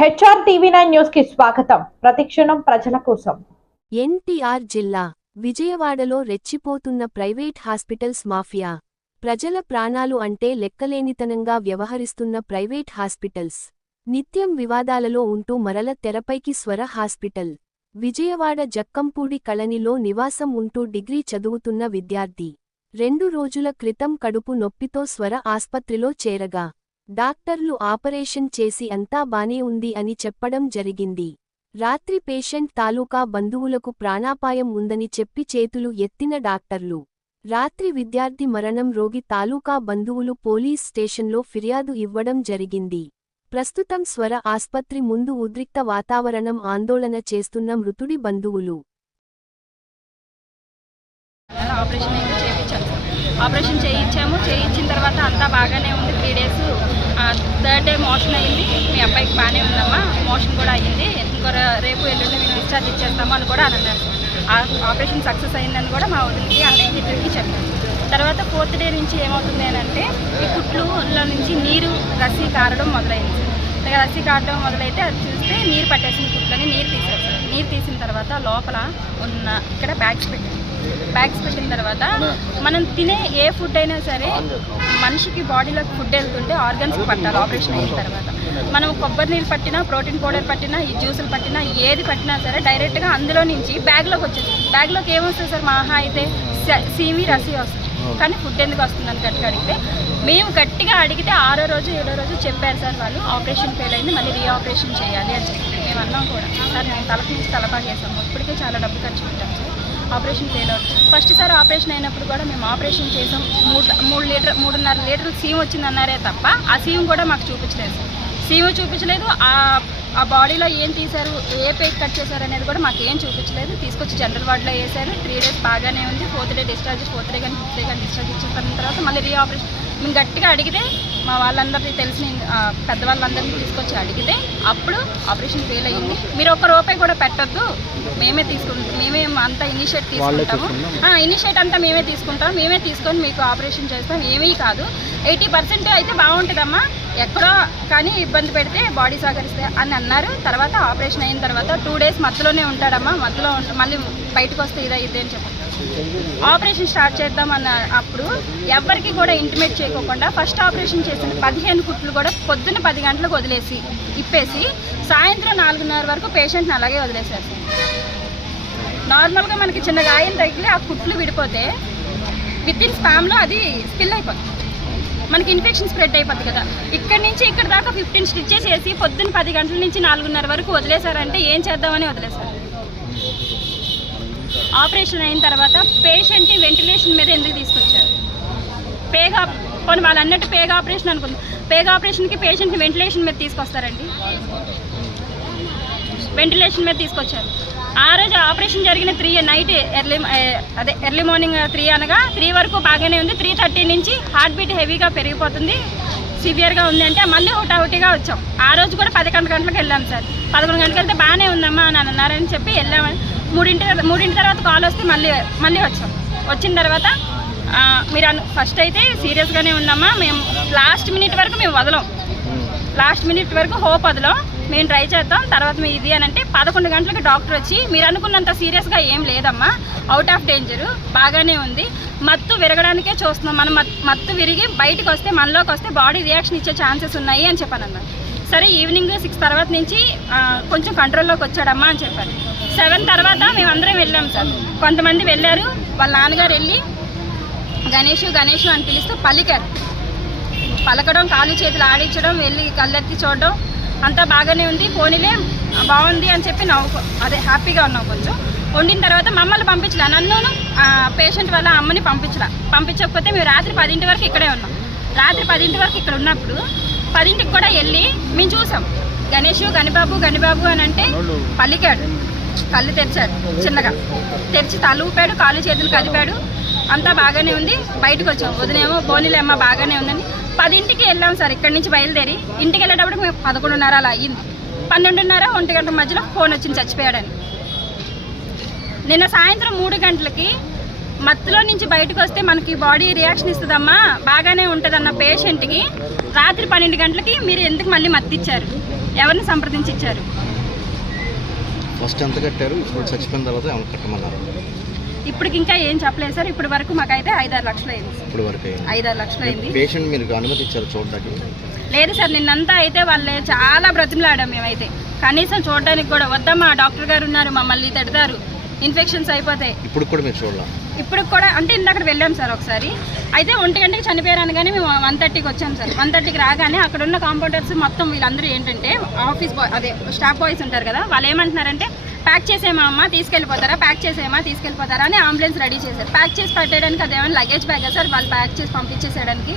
HR TV nine న్యూస్కి స్వాగతం. ప్రతిక్షణం ప్రజల కోసం. ఎన్టీఆర్ జిల్లా విజయవాడలో రెచ్చిపోతున్న ప్రైవేట్ హాస్పిటల్స్ మాఫియా. ప్రజల ప్రాణాలు అంటే లెక్కలేనితనంగా వ్యవహరిస్తున్న ప్రైవేట్ హాస్పిటల్స్. నిత్యం వివాదాలలో ఉంటూ మరల తెరపైకి స్వర హాస్పిటల్. విజయవాడ జక్కంపూడి కళనిలో నివాసం ఉంటూ డిగ్రీ చదువుతున్న విద్యార్థి. రెండు రోజుల క్రితం కడుపు నొప్పితో స్వర ఆస్పత్రిలో చేరగా. డాక్టర్లు ఆపరేషన్ చేసి అంతా బానే ఉంది అని చెప్పడం జరిగింది. రాత్రి పేషెంట్ తాలూకా బంధువులకు ప్రాణాపాయం ఉందని చెప్పి చేతులు ఎత్తిన డాక్టర్లు. రాత్రి విద్యార్థి మరణం రోగి తాలూకా బంధువులు పోలీస్ స్టేషన్లో ఫిర్యాదు ఇవ్వడం జరిగింది. ప్రస్తుతం స్వర ఆస్పత్రి ముందు ఉద్రిక్త వాతావరణం ఆందోళన చేస్తున్న మృతుడి బంధువులు. ఆపరేషన్ ఆపరేషన్ చేయించాము. చేయించిన తర్వాత అంతా బాగానే ఉంది. Three days third day motion అయింది. మీ అబ్బాయికి బాగానే ఉందమ్మా. మోషన్ కూడా అయ్యింది. ఇంకో రేపు ఎల్లుండి మేము డిశ్చార్జ్ ఇచ్చేస్తాము అని కూడా అన్నారు. ఆ ఆపరేషన్ సక్సెస్ అయిందని కూడా మా వదిలికి అన్నయ్యకి ఇద్దరికి చెప్పారు. తర్వాత ఫోర్త్ డే నుంచి ఏమవుతుంది అంటే ఈ కుట్లులో నుంచి నీరు రసి కారడం మొదలైంది. రసి కారడం మొదలైతే అది చూస్తే నీరు పట్టేసిన కుట్లని నీరు తీసేస్తారు నీరు తీసిన తర్వాత లోపల ఉన్న ఇక్కడ బ్యాగ్స్ పెట్టారు. బ్యాగ్స్ పెట్టిన తర్వాత మనం తినే ఏ ఫుడ్ అయినా సరే మనిషికి బాడీలో ఫుడ్ వెళ్తుంటే ఆర్గన్స్కి పట్టాలి ఆపరేషన్ అయిన తర్వాత. మనం కొబ్బరి నీళ్ళు పట్టినా ప్రోటీన్ పౌడర్ పట్టినా ఈ జ్యూసులు పట్టినా ఏది పట్టినా సరే డైరెక్ట్గా అందులో నుంచి బ్యాగ్లోకి వచ్చేది బ్యాగ్లోకి ఏమొస్తుంది సార్? మహా అయితే స- సీమి రసి వస్తుంది కానీ ఫుడ్ ఎందుకు వస్తుందని గట్టిగా అడిగితే మేము గట్టిగా అడిగితే ఆరో రోజు ఏడో రోజు చెప్పారు సార్ వాళ్ళు ఆపరేషన్ ఫెయిల్ అయింది మళ్ళీ రీ ఆపరేషన్ చేయాలి అని చెప్పి. మేము అన్నాం కూడా. సార్ మేము తలకి నుంచి తలపాగేసాము ఇప్పటికే చాలా డబ్బు ఖర్చు పెట్టాము సార్. ఆపరేషన్ ఫెయిల్ అవుతుంది ఫస్ట్ సార్ ఆపరేషన్ అయినప్పుడు కూడా మేము ఆపరేషన్ చేసాం. మూడు మూడు లీటర్ మూడున్నర లీటర్లు సీమ్ వచ్చిందన్నారే తప్ప ఆ సీమ్ కూడా మాకు చూపించలేదు. సార్ సీమ్ చూపించలేదు. ఆ బాడీలో ఏం తీశారు ఏ పేక్ కట్ చేశారు అనేది కూడా మాకు ఏం చూపించలేదు. తీసుకొచ్చి జనరల్ వార్డులో వేశారు. త్రీ డేస్ బాగానే ఉంది. Fourth day discharge fourth day కానీ ఫిఫ్త్ డే కానీ డిశ్చార్జ్ ఇచ్చిన తర్వాత మళ్ళీ రీ ఆపరేషన్ మేము గట్టిగా అడిగితే మా వాళ్ళందరినీ తెలిసిన పెద్దవాళ్ళందరినీ తీసుకొచ్చి అడిగితే అప్పుడు ఆపరేషన్ ఫెయిల్ అయ్యింది. మీరు ఒక్క రూపాయి కూడా పెట్టొద్దు. మేమే తీసుకుంటాం మేమే అంతా ఇనిషియేట్ తీసుకుంటాము. ఇనిషియేట్ అంతా మేమే తీసుకుంటాం. మేమే తీసుకొని మీకు ఆపరేషన్ చేస్తాం. ఏమీ కాదు. ఎయిటీ పర్సెంట్ అయితే బాగుంటుందమ్మా. ఎక్కడో కానీ ఇబ్బంది పెడితే బాడీ సహకరిస్తే అని అన్నారు. తర్వాత ఆపరేషన్ అయిన తర్వాత టూ డేస్ మధ్యలోనే ఉంటాడమ్మా. మధ్యలో ఉంట- మళ్ళీ బయటకు వస్తే ఇదైద్ది అని చెప్పారు. ఆపరేషన్ స్టార్ట్ చేద్దామన్న అప్పుడు ఎవరికి కూడా ఇంటిమేట్ చేయకోకుండా ఫస్ట్ ఆపరేషన్ చేసిన పదిహేను కుట్లు కూడా పొద్దున్న పది గంటలకు వదిలేసి ఇప్పేసి సాయంత్రం నాలుగున్నర వరకు పేషెంట్ని అలాగే వదిలేశారు. నార్మల్గా మనకి చిన్న గాయం తగిలి ఆ కుట్లు విడిపోతే విత్ ఇన్ స్పామ్లో అది స్పిల్ అయిపోతుంది మనకి ఇన్ఫెక్షన్ స్ప్రెడ్ అయిపోతుంది కదా. ఇక్కడ నుంచి ఇక్కడ దాకా ఫిఫ్టీన్ స్టిచ్చెస్ వేసి పొద్దున్న పది గంటల నుంచి నాలుగున్నర వరకు వదిలేశారంటే ఏం చేద్దామని వదిలేశారు. ఆపరేషన్ అయిన తర్వాత పేషెంట్ని వెంటిలేషన్ మీద ఎందుకు తీసుకొచ్చారు? పేగా పోనీ వాళ్ళు అన్నట్టు ఆపరేషన్ అనుకుంది పేగ ఆపరేషన్కి పేషెంట్ని వెంటిలేషన్ మీద తీసుకొస్తారండి. వెంటిలేషన్ మీద తీసుకొచ్చారు. ఆ రోజు ఆపరేషన్ జరిగిన త్రీ నైట్ ఎర్లీ అదే ఎర్లీ మార్నింగ్ త్రీ అనగా త్రీ వరకు బాగానే ఉంది. త్రీ థర్టీ నుంచి హార్ట్ బీట్ హెవీగా పెరిగిపోతుంది. సివియర్గా ఉంది అంటే మళ్ళీ హుటాహుటిగా వచ్చాం. ఆ రోజు కూడా పదకొండు గంటలకు వెళ్ళాం సార్. పదకొండు గంటలకు వెళ్తే బాగానే ఉందమ్మా అని అన్నారని చెప్పి వెళ్ళామని మూడింటి మూడింటి తర్వాత కాల్ వస్తే మళ్ళీ మళ్ళీ వచ్చాం. వచ్చిన తర్వాత మీరు ఫస్ట్ అయితే సీరియస్గానే ఉన్నామా? మేము లాస్ట్ మినిట్ వరకు మేము వదలం. లాస్ట్ మినిట్ వరకు హోప్ వదలం. మేము ట్రై చేద్దాం. తర్వాత మీ ఇది అని అంటే పదకొండు గంటలకు డాక్టర్ వచ్చి మీరు అనుకున్నంత సీరియస్గా ఏం లేదమ్మా. అవుట్ ఆఫ్ డేంజర్ బాగానే ఉంది. మత్తు విరగడానికే చూస్తున్నాం. మనం మత్తు విరిగి బయటకు వస్తే మనలోకి వస్తే బాడీ రియాక్షన్ ఇచ్చే ఛాన్సెస్ ఉన్నాయి అని చెప్పాను సరే ఈవినింగ్ సిక్స్ తర్వాత నుంచి కొంచెం కంట్రోల్లోకి వచ్చాడమ్మా అని చెప్పారు. సెవెన్ తర్వాత మేము అందరం వెళ్ళాం సార్. కొంతమంది వెళ్ళారు వాళ్ళ నాన్నగారు వెళ్ళి గణేష్ గణేష్ అని పిలుస్తూ పలికారు. పలకడం కాళ్ళు చేతులు ఆడించడం వెళ్ళి కళ్ళెత్తి చూడడం అంతా బాగానే ఉంది. పోనీలే బాగుంది అని చెప్పి నవ్వుకో అదే హ్యాపీగా ఉన్నాం కొంచెం. వండిన తర్వాత మమ్మల్ని పంపించలే. నన్ను పేషెంట్ వాళ్ళ అమ్మని పంపించలే. పంపించకపోతే మేము రాత్రి పదింటి వరకు ఇక్కడే ఉన్నాం. రాత్రి పదింటి వరకు ఇక్కడ ఉన్నప్పుడు పదింటికి కూడా వెళ్ళి మేము చూసాం. గణేష్ గణిబాబు గణిబాబు అని అంటే పలికాడు. కళ్ళు తెరిచాడు చిన్నగా. తెరిచి తల ఊపాడు కాళ్ళు చేతులు కదిపాడు. అంతా బాగానే ఉంది. బయటకు వచ్చాం. వదిలేమో బోనిలేమ్మ బాగానే ఉందని. పదింటికి వెళ్ళాం సార్ ఇక్కడి నుంచి బయలుదేరి. ఇంటికి వెళ్ళేటప్పుడు మేము పదకొండున్నర అలా అయ్యింది పన్నెండున్నర ఒంటి గంట మధ్యలో ఫోన్ వచ్చింది చచ్చిపోయాడని. నిన్న సాయంత్రం మూడు గంటలకి మత్తులో నుంచి బయటకు వస్తే మనకి బాడీ రియాక్షన్ ఇస్తుందమ్మా బాగానే ఉంటుందన్న పేషెంట్కి రాత్రి పన్నెండు గంటలకి మీరు ఎందుకు మళ్ళీ మత్తిచ్చారు? ఎవరిని సంప్రదించి ఇచ్చారు? ఫస్ట్ ఎంత కట్టారు? ఇప్పుడు చచ్చిపోయిన తర్వాత ఏమైనా కట్టమన్నారు? ఇప్పటికి ఇంకా ఏం చెప్పలేదు సార్. ఇప్పటి వరకు మాకైతే ఐదారు లక్షలు అయింది. ఇప్పుడు వరకు ఐదారు లక్షలు అయింది. పేషెంట్ మీరు అనుమతి ఇచ్చారు చూడడానికి? లేదు సార్ నిన్నంతా అయితే వాళ్ళే చాలా బ్రతిమలాడాం మేమైతే. కనీసం చూడడానికి కూడా వద్దమ్మా డాక్టర్ గారు ఉన్నారు మమ్మల్ని తిడతారు. ఇన్ఫెక్షన్స్ అయిపోతాయి. ఇప్పుడు కూడా మీరు చూడాల? ఇప్పుడు కూడా అంటే ఇందాక వెళ్ళాం సార్ ఒకసారి. అయితే ఒంటి గంటకి చనిపోయారని కానీ మేము వన్ థర్టీకి వచ్చాం సార్. వన్ థర్టీకి రాగానే అక్కడ ఉన్న కాంపౌండర్స్ మొత్తం వీళ్ళందరూ ఏంటంటే ఆఫీస్ బాయ్ అదే స్టాఫ్ బాయ్స్ ఉంటారు కదా వాళ్ళు ఏమంటున్నారంటే ప్యాక్ చేసేమా అమ్మ తీసుకెళ్ళిపోతారా? ప్యాక్ చేసేమా తీసుకెళ్ళిపోతారా? అని అంబులెన్స్ రెడీ చేశారు. ప్యాక్ చేసి పెట్టడానికి అదేమైనా లగేజ్ బ్యాగ్ సార్ వాళ్ళు ప్యాక్ చేసి పంపించేసేయడానికి?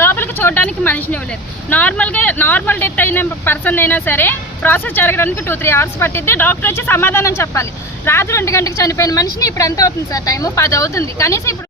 లోపలికి చూడడానికి మనిషిని ఇవ్వలేదు. నార్మల్గా నార్మల్ డెత్ అయిన పర్సన్ అయినా సరే ప్రాసెస్ జరగడానికి టూ త్రీ అవర్స్ పట్టిద్ది. డాక్టర్ వచ్చి సమాధానం చెప్పాలి. రాత్రి రెండు గంటకి చనిపోయిన మనిషిని ఇప్పుడు ఎంత అవుతుంది సార్? టైము పది అవుతుంది. కనీసం ఇప్పుడు